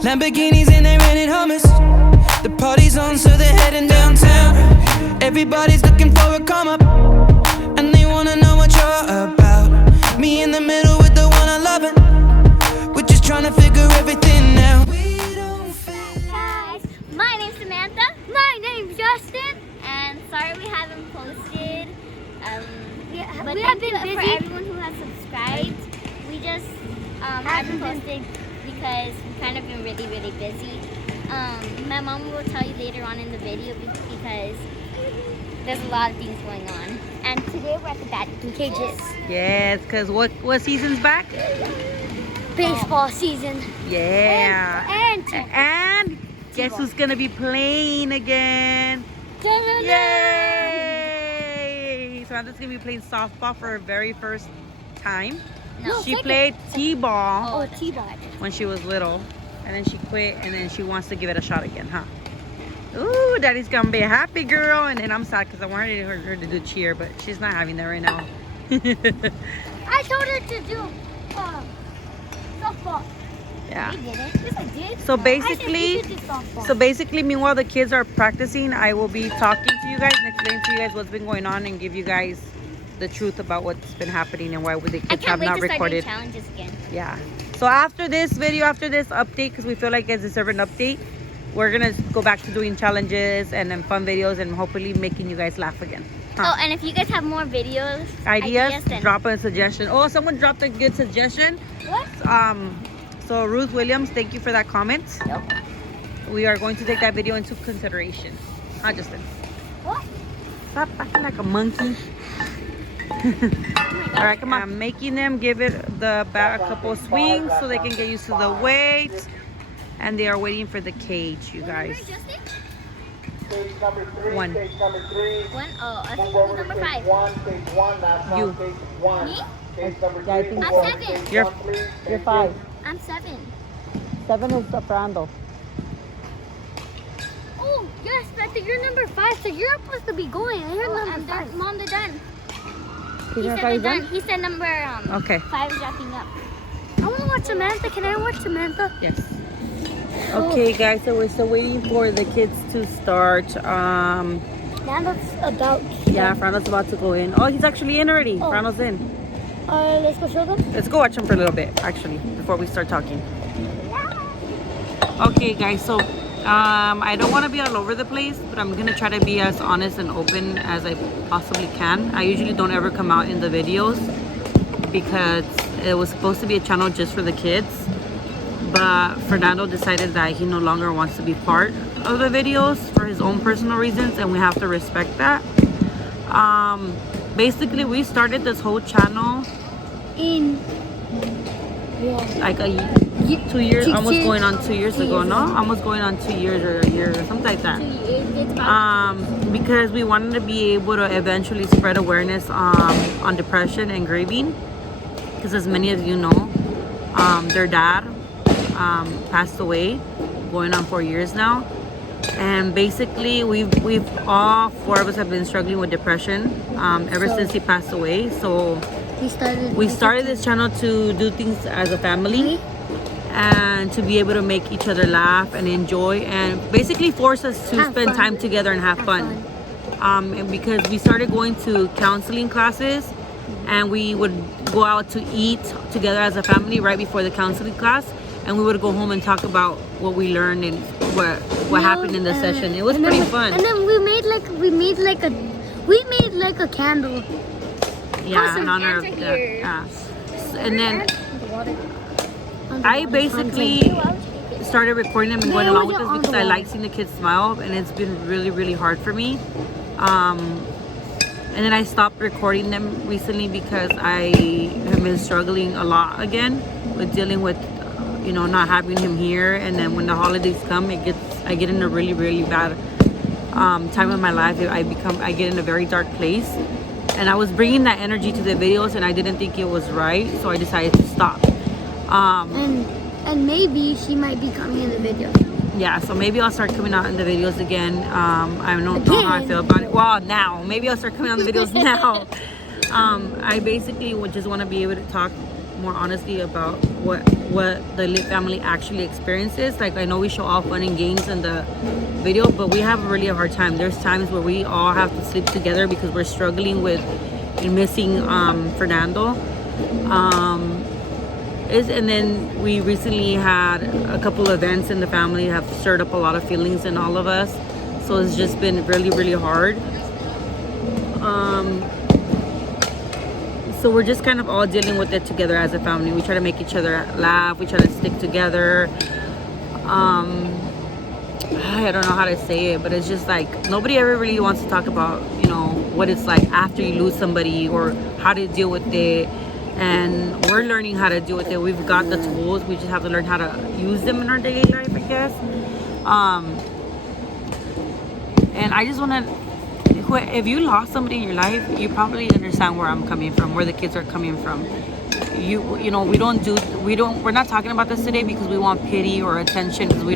Lamborghinis and they rented hummus. The party's on, so they're heading downtown. Everybody's looking for a come up, and they wanna know what you're about. Me in the middle with the one I love it. We're just trying to figure everything out. Guys, my name's Samantha. My name's Justin. And sorry we haven't posted. But we have been busy. For everyone who has subscribed. We just haven't posted because we've kind of been really, really busy. My mom will tell you later on in the video because there's a lot of things going on. And today we're at the batting cages. Yes, because what season's back? Baseball season. Yeah. And guess who's gonna be playing again? Yay! Samantha's gonna be playing softball for her very first time. No, she played t-ball Oh, t-ball. when she was little, and then she quit, and then she wants to give it a shot again, huh? Ooh, Daddy's gonna be a happy girl, and then I'm sad because I wanted her to do cheer, but she's not having that right now. I told her to do softball. Yeah. I did it. Yes, I did. So basically, meanwhile the kids are practicing, I will be talking to you guys and explaining to you guys what's been going on and give you guys the truth about what's been happening and why the kids have not recorded. I can't wait to start doing challenges again. Yeah. So after this video, after this update, because we feel like it deserves an update, we're gonna go back to doing challenges and then fun videos and hopefully making you guys laugh again. Oh, and if you guys have more videos ideas, then drop a suggestion. Oh, someone dropped a good suggestion. What? So Ruth Williams, thank you for that comment. Yep. We are going to take that video into consideration. Huh, Justin? What? Stop acting like a monkey. All right, come on. I'm making them give it the bat a couple swings so they can get used to the weight. And they are waiting for the cage, you guys. One. One? Oh, I think who's number 5? You. Me? Yeah, I think I'm so. 7. You're 5. I'm 7. 7 is Fernando. Oh, yes, Becca, you're number 5, so you're supposed to be going. You're number 5. Mom, they're done. He said they're done. He said number okay. 5 is wrapping up. I want to watch Samantha. Can I watch Samantha? Yes. Okay, guys, so we're still waiting for the kids to start. Fernando's about to. Yeah, Fernando's about to go in. Oh, he's actually in already. Oh. Fernando's in. Let's go show them. Let's go watch him for a little bit, actually, before we start talking. Okay, guys, so I don't want to be all over the place, but I'm gonna try to be as honest and open as I possibly can. I usually don't ever come out in the videos because it was supposed to be a channel just for the kids, but Fernando decided that he no longer wants to be part of the videos for his own personal reasons, and we have to respect that. Basically, we started this whole channel In like 2 years, almost going on 2 years ago. No, almost going on 2 years or a year or something like that. Because we wanted to be able to eventually spread awareness on depression and grieving, because as many of you know, their dad passed away, going on 4 years now, and basically we've all 4 of us have been struggling with depression ever since he passed away. So we started this channel to do things as a family and to be able to make each other laugh and enjoy, and basically force us to spend time together and have fun. And because we started going to counseling classes, and we would go out to eat together as a family right before the counseling class, and we would go home and talk about what we learned and what happened in the session. It was pretty fun. And then we made like a candle. Yeah, in honor of that. Yeah. And then I basically started recording them and going along with this because I like seeing the kids smile, and it's been really, really hard for me. And then I stopped recording them recently because I have been struggling a lot again with dealing with, not having him here. And then when the holidays come, I get in a really, really bad time of my life. I get in a very dark place. And I was bringing that energy to the videos, and I didn't think it was right, so I decided to stop. And maybe she might be coming in the video. Yeah, so maybe I'll start coming out in the videos again. I don't know how I feel about it. Well, now. Maybe I'll start coming on the videos now. I basically would just want to be able to talk more honestly about what the Lit family actually experiences. Like I know we show all fun and games in the video, but we have really a hard time. There's times where we all have to sleep together because we're struggling with missing Fernando. And then we recently had a couple events in the family have stirred up a lot of feelings in all of us. So it's just been really, really hard. So we're just kind of all dealing with it together as a family. We try to make each other laugh. We try to stick together. I don't know how to say it, but it's just like nobody ever really wants to talk about, what it's like after you lose somebody or how to deal with it. And we're learning how to deal with it. We've got the tools. We just have to learn how to use them in our daily life, I guess. And I just want to, if you lost somebody in your life, you probably understand where I'm coming from, where the kids are coming from. We're not talking about this today because we want pity or attention, because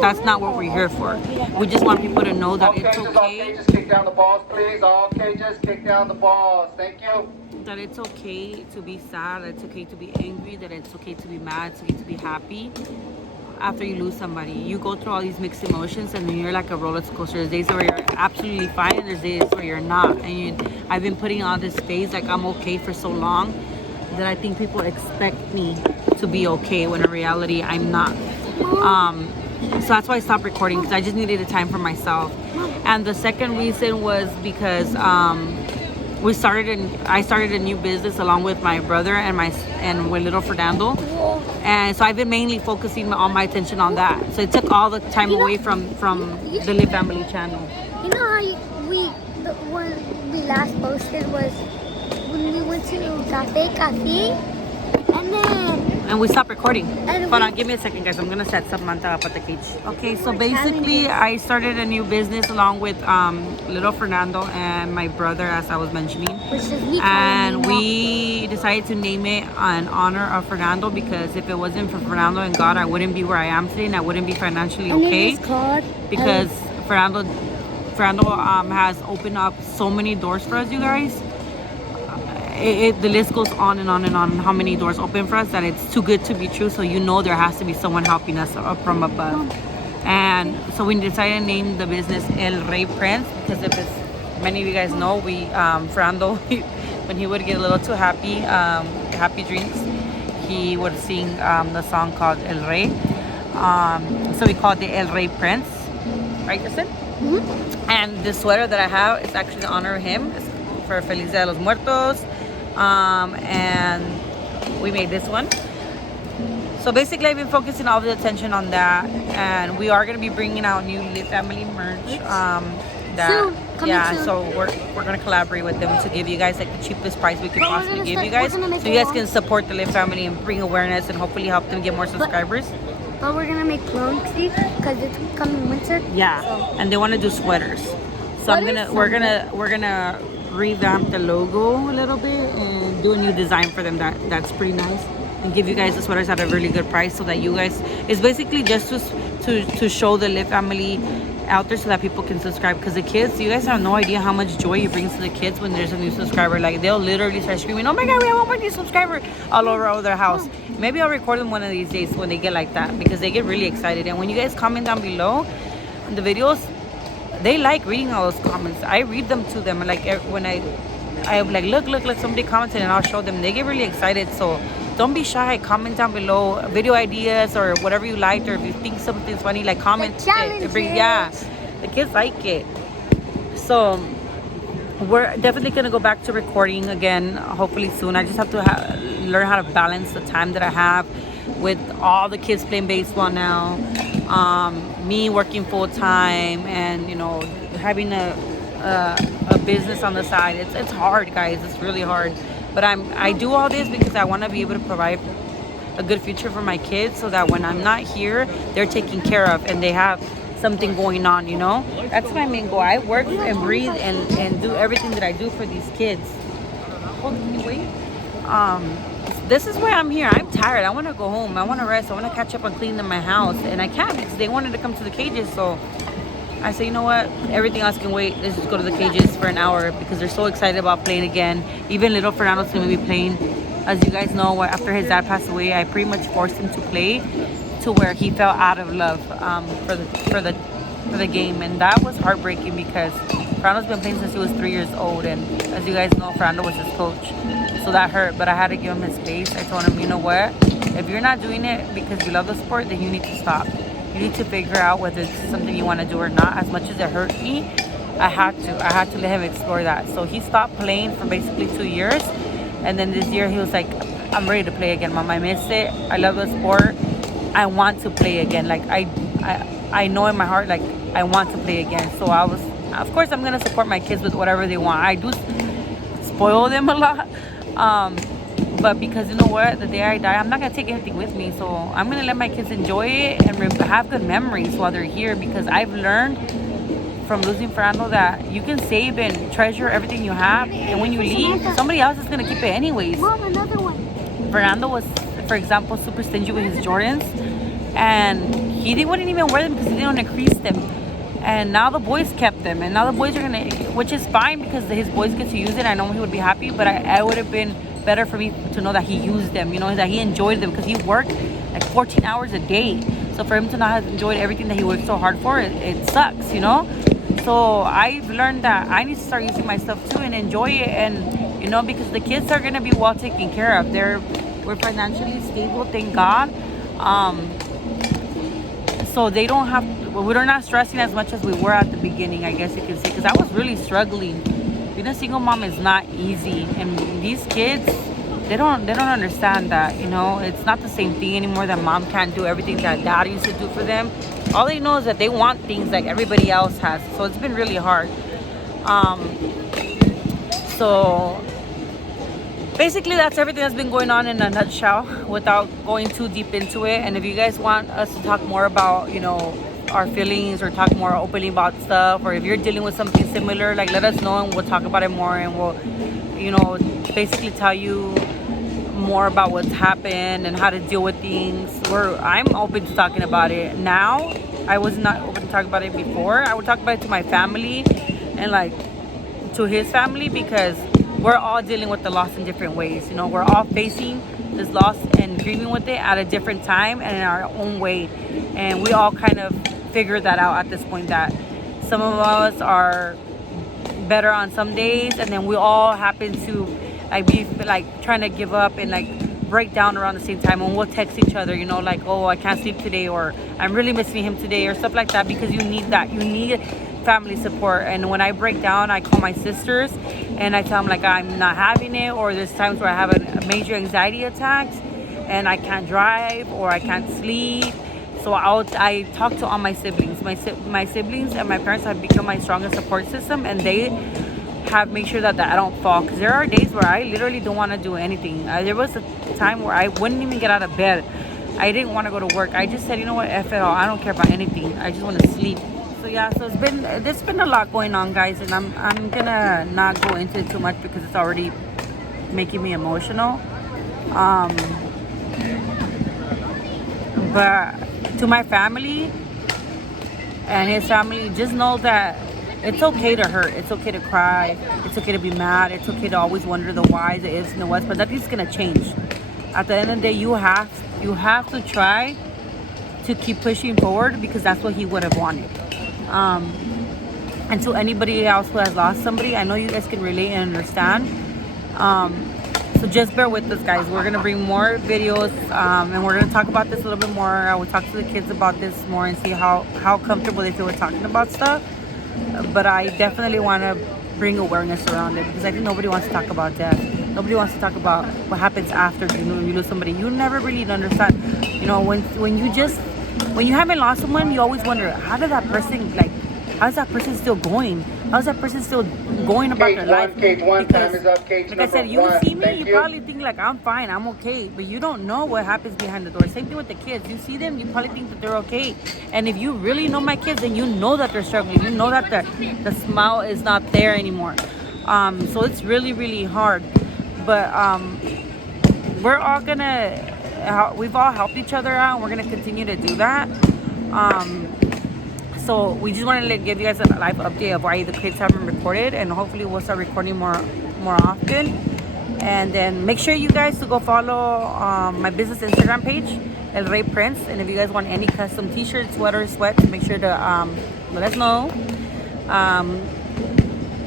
that's not what we're here for. We just want people to know that it's okay. All cages, kick down the balls, please. All cages, kick down the balls. Thank you. That it's okay to be sad, that it's okay to be angry, that it's okay to be mad, it's okay to be happy after you lose somebody. You go through all these mixed emotions and then you're like a roller coaster. There's days where you're absolutely fine and there's days where you're not. And I've been putting on this phase like I'm okay for so long that I think people expect me to be okay when in reality I'm not. So that's why I stopped recording, because I just needed a time for myself. And the second reason was because I started a new business along with my brother and with little Fernando, and so I've been mainly focusing all my attention on that. So it took all the time away from the Lit Family channel. You know how when we last posted was when we went to Cafe, and we stopped recording. And Hold on, give me a second, guys. I'm gonna set Samantha up at the cage. Okay, so basically I started a new business along with little Fernando and my brother, as I was mentioning. Which is me. And we decided to name it in honor of Fernando, because if it wasn't for Fernando and God, I wouldn't be where I am today and I wouldn't be financially okay. And it is called, because Fernando has opened up so many doors for us, you guys. The list goes on and on and on how many doors open for us, that it's too good to be true. So there has to be someone helping us up from above. And so we decided to name the business El Rey Prince, because many of you guys know, Fernando, when he would get a little too happy, happy dreams, he would sing the song called El Rey. So we called it El Rey Prince, right, Kristen? Mm-hmm. And the sweater that I have is actually in honor of him. It's for Feliz Dia de los Muertos. And we made this one. So basically I've been focusing all the attention on that, and we are going to be bringing out new Lit Family merch. So we're going to collaborate with them to give you guys like the cheapest price we could possibly give you guys, so you guys can support the Lit Family and bring awareness and hopefully help them get more subscribers. But we're gonna make long sleeves because it's coming winter. Yeah, so. And they want to do sweaters. So we're gonna revamp the logo a little bit and do a new design for them that's pretty nice, and give you guys the sweaters at a really good price, so that you guys, it's basically just to show the Lit Family out there so that people can subscribe. Because the kids, you guys have no idea how much joy it brings to the kids when there's a new subscriber. Like they'll literally start screaming, oh my god, we have one new subscriber, all over their house. Maybe I'll record them one of these days when they get like that, because they get really excited. And when you guys comment down below in the videos, they like reading all those comments. I read them to them, like when I'm like, look, somebody commented, and I'll show them. They get really excited. So don't be shy. Comment down below video ideas or whatever you liked, or if you think something's funny, like comment it. The kids like it. So we're definitely gonna go back to recording again, hopefully soon. I just have to learn how to balance the time that I have with all the kids playing baseball now, me working full time, and having a business on the side. It's hard, guys. It's really hard. But I do all this because I want to be able to provide a good future for my kids, so that when I'm not here, they're taken care of and they have something going on, That's my main goal. I work and breathe and do everything that I do for these kids. Hold me, wait. This is why I'm here. I'm tired. I want to go home. I want to rest. I want to catch up on cleaning my house, and I can't because they wanted to come to the cages. So I say, you know what? Everything else can wait. Let's just go to the cages for an hour, because they're so excited about playing again. Even little Fernando's going to be playing As you guys know, after his dad passed away, I pretty much forced him to play to where he fell out of love for the game, and that was heartbreaking because Fernando's been playing since he was 3 years old, and as you guys know, Fernando was his coach, so that hurt. But I had to give him his space. I told him, you know what? If you're not doing it because you love the sport, then you need to stop. You need to figure out whether it's something you want to do or not. As much as it hurt me, I had to let him explore that. So he stopped playing for basically 2 years, and then this year he was like, I'm ready to play again, Mom. I miss it. I love the sport. I want to play again. Like I know in my heart, like I want to play again. So I was, of course, I'm gonna support my kids with whatever they want. I do spoil them a lot, but because you know what, the day I die, I'm not gonna take anything with me. So I'm gonna let my kids enjoy it and have good memories while they're here. Because I've learned from losing Fernando that you can save and treasure everything you have, and when you leave, somebody else is gonna keep it anyways. Mom, another one. Fernando was, for example, super stingy with his Jordans, and he wouldn't even wear them because he didn't want to crease them. And now the boys kept them, and now the boys are gonna, which is fine because his boys get to use it. I know he would be happy, but I would have been better for me to know that he used them, you know, that he enjoyed them, because he worked like 14 hours a day. So for him to not have enjoyed everything that he worked so hard for, it sucks, you know. So I've learned that I need to start using my stuff too and enjoy it, and you know, because the kids are gonna be well taken care of. We're financially stable, thank God. So they don't have, we're not stressing as much as we were at the beginning, I guess you can say, because I was really struggling. Being a single mom is not easy, and these kids, they don't understand that, you know. It's not the same thing anymore, that mom can't do everything that dad used to do for them. All they know is that they want things like everybody else has. So it's been really hard. So basically that's everything that's been going on in a nutshell, without going too deep into it. And if you guys want us to talk more about, you know, our feelings, or talk more openly about stuff, or if you're dealing with something similar, like, let us know and we'll talk about it more, and we'll, you know, basically tell you more about what's happened and how to deal with things. I'm open to talking about it now. I was not open to talk about it before. I would talk about it to my family and like to his family, because we're all dealing with the loss in different ways. You know, we're all facing this loss and grieving with it at a different time and in our own way. And we all kind of figured that out at this point, that some of us are better on some days, and then we all happen to like be like trying to give up and like break down around the same time, and we'll text each other, you know, like, oh, I can't sleep today, or I'm really missing him today, or stuff like that, because you need that. You need family support. And when I break down, I call my sisters and I tell them like I'm not having it, or there's times where I have a major anxiety attacks and I can't drive or I can't sleep. So I talk to all my siblings. My siblings and my parents have become my strongest support system, and they have made sure that I don't fall, because there are days where I literally don't want to do anything. There was a time where I wouldn't even get out of bed. I didn't want to go to work. I just said, you know what, F it all. I don't care about anything. I just want to sleep. So yeah, so there's been a lot going on, guys, and I'm gonna not go into it too much because it's already making me emotional. But to my family and his family, just know that it's okay to hurt. It's okay to cry. It's okay to be mad. It's okay to always wonder the whys, the ifs, and the whats. But nothing's gonna change. At the end of the day, you have to try to keep pushing forward, because that's what he would have wanted. And to anybody else who has lost somebody, I know you guys can relate and understand. So just bear with us, guys. We're gonna bring more videos, and we're gonna talk about this a little bit more. I will talk to the kids about this more and see how comfortable they feel with talking about stuff. But I definitely want to bring awareness around it, because I think nobody wants to talk about death. Nobody wants to talk about what happens after you lose somebody. You never really understand. You know, when you haven't lost someone, you always wonder, how did that person, like, how's that person still going? How's that person still going about their life? Cage one, time is up. Cage like I said, you see me, you probably think like I'm fine, I'm okay, but you don't know what happens behind the door. Same thing with the kids. You see them, you probably think that they're okay, and if you really know my kids, then you know that they're struggling. You know that the smile is not there anymore. So it's really, really hard. But we're all we've all helped each other out, and we're gonna continue to do that. So we just wanted to give you guys a live update of why the kids haven't recorded, and hopefully we'll start recording more often. And then make sure you guys to go follow my business Instagram page, El Rey Prince. And if you guys want any custom t-shirts, sweaters, sweats, make sure to let us know.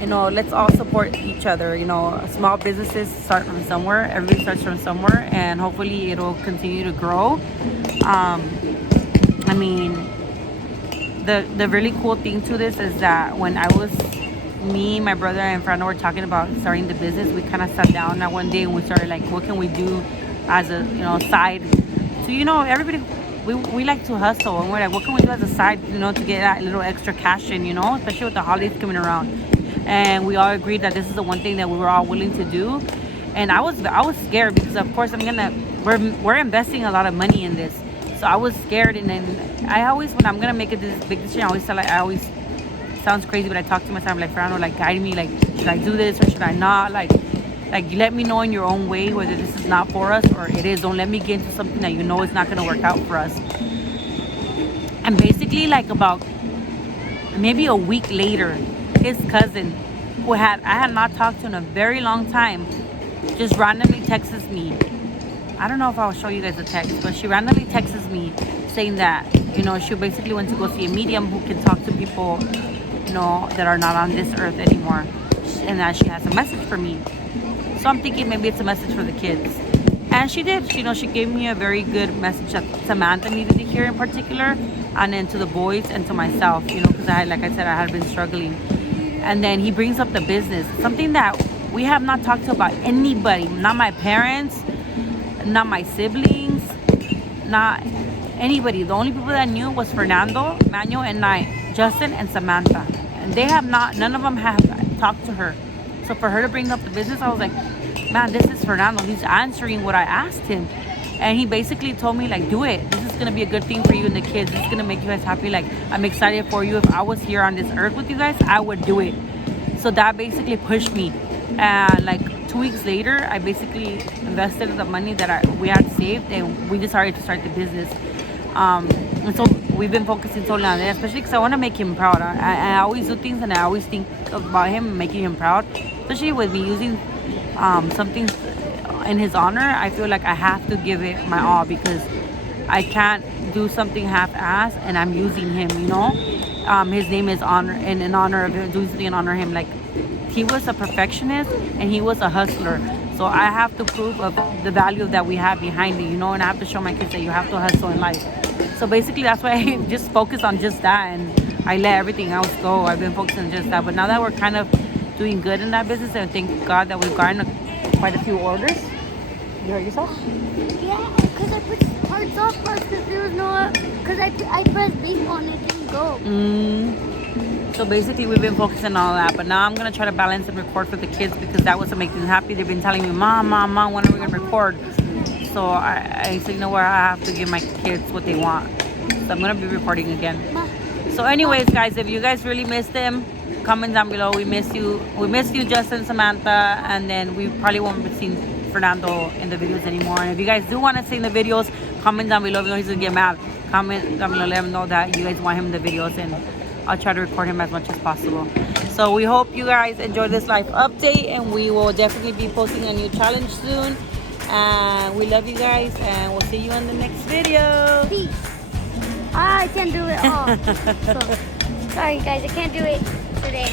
You know, let's all support each other. You know, small businesses start from somewhere. Everybody starts from somewhere, and hopefully it'll continue to grow. I mean, the really cool thing to this is that when me, my brother, and Fernando were talking about starting the business, we kind of sat down that one day and we started like, what can we do as a, you know, side? So, you know, everybody, we like to hustle, and we're like, what can we do as a side, you know, to get that little extra cash in, you know, especially with the holidays coming around. And we all agreed that this is the one thing that we were all willing to do. And I was scared because, of course, we're investing a lot of money in this. So I was scared, and then I always, when I'm gonna make this big decision, I always sounds crazy, but I talk to myself, I'm like, Fernando, like, guide me, like, should I do this or should I not? Like you let me know in your own way whether this is not for us or it is. Don't let me get into something that you know is not gonna work out for us. And basically, like, about maybe a week later, his cousin, who I had not talked to in a very long time, just randomly texts me. I don't know if I'll show you guys the text, but she randomly texts me saying that, you know, she basically went to go see a medium who can talk to people, you know, that are not on this earth anymore, and that she has a message for me. So I'm thinking maybe it's a message for the kids. And she did. You know, she gave me a very good message that Samantha needed to hear in particular, and then to the boys and to myself, you know, because like I said, I had been struggling. And then he brings up the business, something that we have not talked about anybody, not my parents, not my siblings, not anybody. The only people that knew was Fernando, Manuel, and I, Justin, and Samantha. And they have not, none of them have talked to her. So for her to bring up the business, I was like, man, this is Fernando. He's answering what I asked him. And he basically told me, like, do it. This is going to be a good thing for you and the kids. This is going to make you guys happy. Like, I'm excited for you. If I was here on this earth with you guys, I would do it. So that basically pushed me. And like 2 weeks later, I basically invested the money that we had saved, and we decided to start the business. And so we've been focusing solely on it, especially because I want to make him proud. I always do things, and I always think about him and making him proud, especially with me using something in his honor. I feel like I have to give it my all, because I can't do something half-assed and I'm using him, you know. His name is honor, and in honor of him, doing something in honor of him. Like, he was a perfectionist and he was a hustler. So I have to prove of the value that we have behind it, you know, and I have to show my kids that you have to hustle in life. So basically, that's why I just focus on just that, and I let everything else go. I've been focusing on just that. But now that we're kind of doing good in that business, and thank God that we've gotten quite a few orders. You hurt yourself? Yeah, because I put parts off first because there was no, because I pressed beef on it, didn't go. So basically, we've been focusing on all that, but now I'm gonna try to balance and record for the kids, because that was what makes them happy. They've been telling me, Mom, when are we gonna record? So I said, you know what, I have to give my kids what they want. So I'm gonna be recording again. So anyways, guys, if you guys really missed them, comment down below. We miss you. We miss you, Justin, Samantha, and then we probably won't be seeing Fernando in the videos anymore. And if you guys do want to see in the videos, comment down below. If you know he's gonna get mad, comment down below. Let him know that you guys want him in the videos, and I'll try to record him as much as possible. So we hope you guys enjoy this life update, and we will definitely be posting a new challenge soon. And we love you guys, and we'll see you in the next video. Peace. I can't do it all. So, sorry guys, I can't do it today.